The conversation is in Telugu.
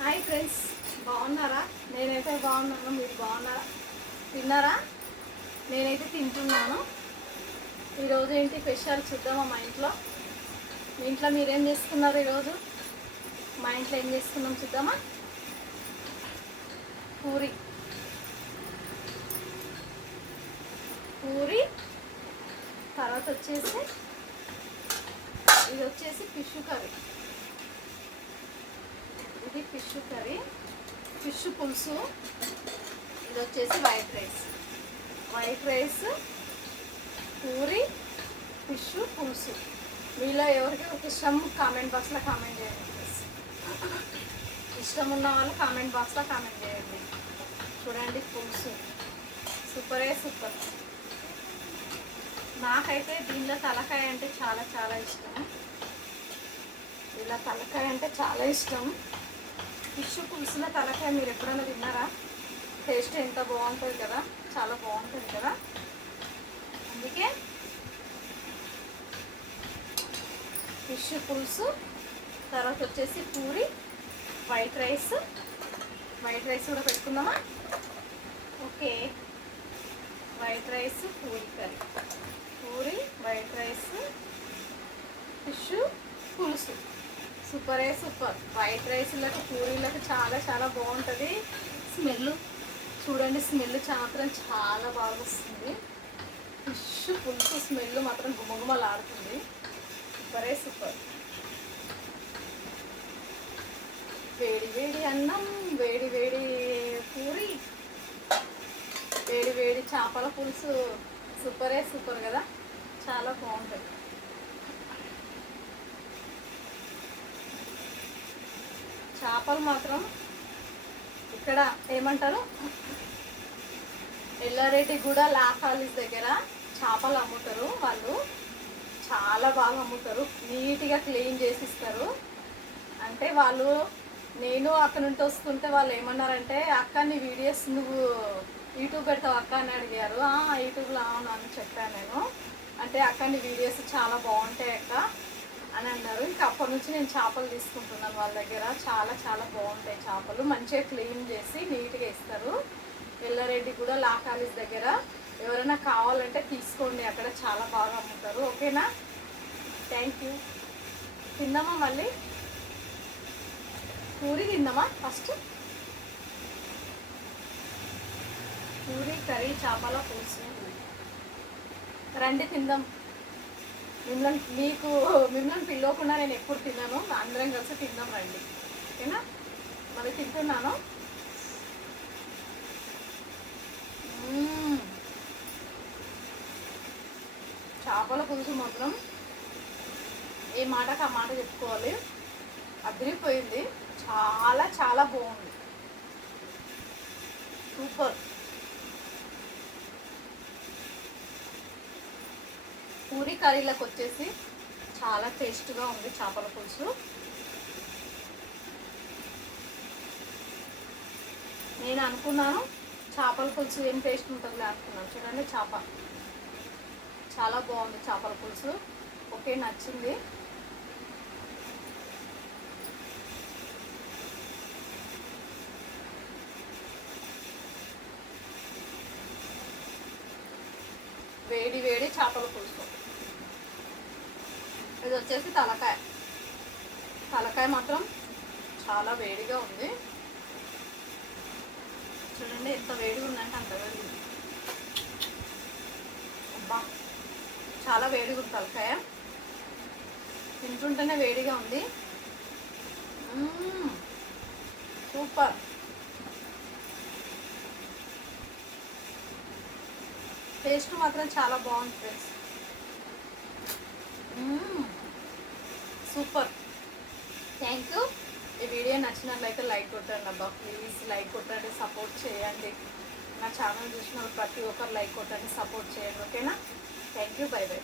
హాయ్ ఫ్రెండ్స్, బాగున్నారా? నేనైతే బాగున్నాను. మీరు బాగున్నారా? తిన్నారా? నేనైతే తింటున్నాను. ఈరోజు ఏంటి స్పెషల్ చూద్దామా మా ఇంట్లో. మీ ఇంట్లో మీరేం చేసుకున్నారు ఈరోజు? మా ఇంట్లో ఏం చేసుకున్నాం చూద్దామా. పూరి పూరి తర్వాత వచ్చేసి ఇది వచ్చేసి ఫిష్ కర్రీ. ఇది ఫిష్ కర్రీ, ఫిష్ పులుసు. ఇది వచ్చేసి వైట్ రైస్, పూరి, ఫిష్ పులుసు. మీలో ఎవరికి ఒక ఇష్టం కామెంట్ బాక్స్లో కామెంట్ చేయండి ప్లీజ్. ఇష్టం ఉన్న వాళ్ళు కామెంట్ బాక్స్లో కామెంట్ చేయండి. చూడండి పులుసు సూపరే సూపర్. నాకైతే దీనిలో తలకాయ అంటే చాలా చాలా ఇష్టం. ఇలా తలకాయ అంటే చాలా ఇష్టం. ఫిష్ పులుసులో తలకాయ మీరు ఎప్పుడైనా తిన్నారా? టేస్ట్ ఎంత బాగుంటుంది కదా, చాలా బాగుంటుంది కదా. అందుకే ఫిష్ పులుసు, తర్వాత వచ్చేసి పూరి, వైట్ రైస్ కూడా పెట్టుకుందామా. Okay, white rice, puri curry, puri, white rice, fish పులుసు సూపరే సూపర్. వైట్ రైస్లకు పూరీలకు చాలా చాలా బాగుంటుంది. స్మెల్ చూడండి, స్మెల్ మాత్రం చాలా బాగా వస్తుంది. ఫిష్ పులుసు స్మెల్ మాత్రం గుమగుమలాడుతుంది. సూపరే సూపర్. వేడి వేడి అన్నం, వేడి వేడి పూరి, వేడి వేడి చేపల పులుసు సూపరే సూపర్ కదా, చాలా బాగుంటుంది. చేపలు మాత్రం ఇక్కడ ఏమంటారు, ఎల్లారెడ్డిగూడ లా కాలేజ్ దగ్గర చేపలు అమ్ముతారు. వాళ్ళు చాలా బాగా అమ్ముతారు, నీట్గా క్లీన్ చేసి ఇస్తారు. అంటే వాళ్ళు, నేను అక్కడ నుండి వస్తుంటే వాళ్ళు ఏమన్నారంటే, అక్క నీ వీడియోస్ నువ్వు యూట్యూబ్ పెడతావు అక్క అని అడిగారు. యూట్యూబ్లో అవును అని చెప్పాను నేను. అంటే అక్క నీ వీడియోస్ చాలా బాగుంటాయి అక్క అని అన్నారు. ఇంకా అప్పటి నుంచి నేను చేపలు తీసుకుంటున్నాను వాళ్ళ దగ్గర. చాలా చాలా బాగుంటాయి చేపలు, మంచిగా క్లీన్ చేసి నీట్గా ఇస్తారు. ఎల్లారెడ్డిగూడ లా కాలేజ్ దగ్గర ఎవరైనా కావాలంటే తీసుకోండి, అక్కడ చాలా బాగా అమ్ముతారు. ఓకేనా, థ్యాంక్ యూ. తిందామా మళ్ళీ? పూరి తిందామా ఫస్ట్? పూరి కర్రీ, చేపల పులుసు. రండి తిందాం. మిమ్మల్ని పిలవకుండా నేను ఎప్పుడు తిన్నాను. అందరం కలిసి తిందాం రండి. ఓకేనా, మరి తింటున్నాను. చేపల పులుసు మాత్రం ఏ మాటకు ఆ మాట చెప్పుకోవాలి, అదిరిపోయింది. చాలా చాలా బాగుంది, సూపర్. పూరి కర్రీలకు వచ్చేసి చాలా టేస్ట్గా ఉంది చేపల పులుసు. నేను అనుకున్నాను చేపల పులుసు ఏం టేస్ట్ ఉంటుందిలే అనుకున్నాను. చూడండి చేప చాలా బాగుంది చేపల పులుసు. ఓకే, నచ్చింది. వేడి వేడి చేపల పులుసు. ఇది వచ్చేసి తలకాయ మాత్రం చాలా వేడిగా ఉంది. చూడండి ఎంత వేడిగా ఉందంటే అంత వేడి. అబ్బా, చాలా వేడిగా ఉంది తలకాయ. తింటుంటేనే వేడిగా ఉంది. సూపర్. టేస్ట్ మాత్రం చాలా బాగుంది ఫ్రెండ్స్. Super, thank you. ఈ వీడియో నచ్చినట్లయితే లైక్ కొట్టండి అబ్బా, ప్లీజ్ లైక్ కొట్టండి, సపోర్ట్ చేయండి. నా ఛానల్ చూసిన ప్రతి ఒక్కరు లైక్ కొట్టండి, సపోర్ట్ చేయండి. ఓకేనా, థ్యాంక్ యూ, బై బై.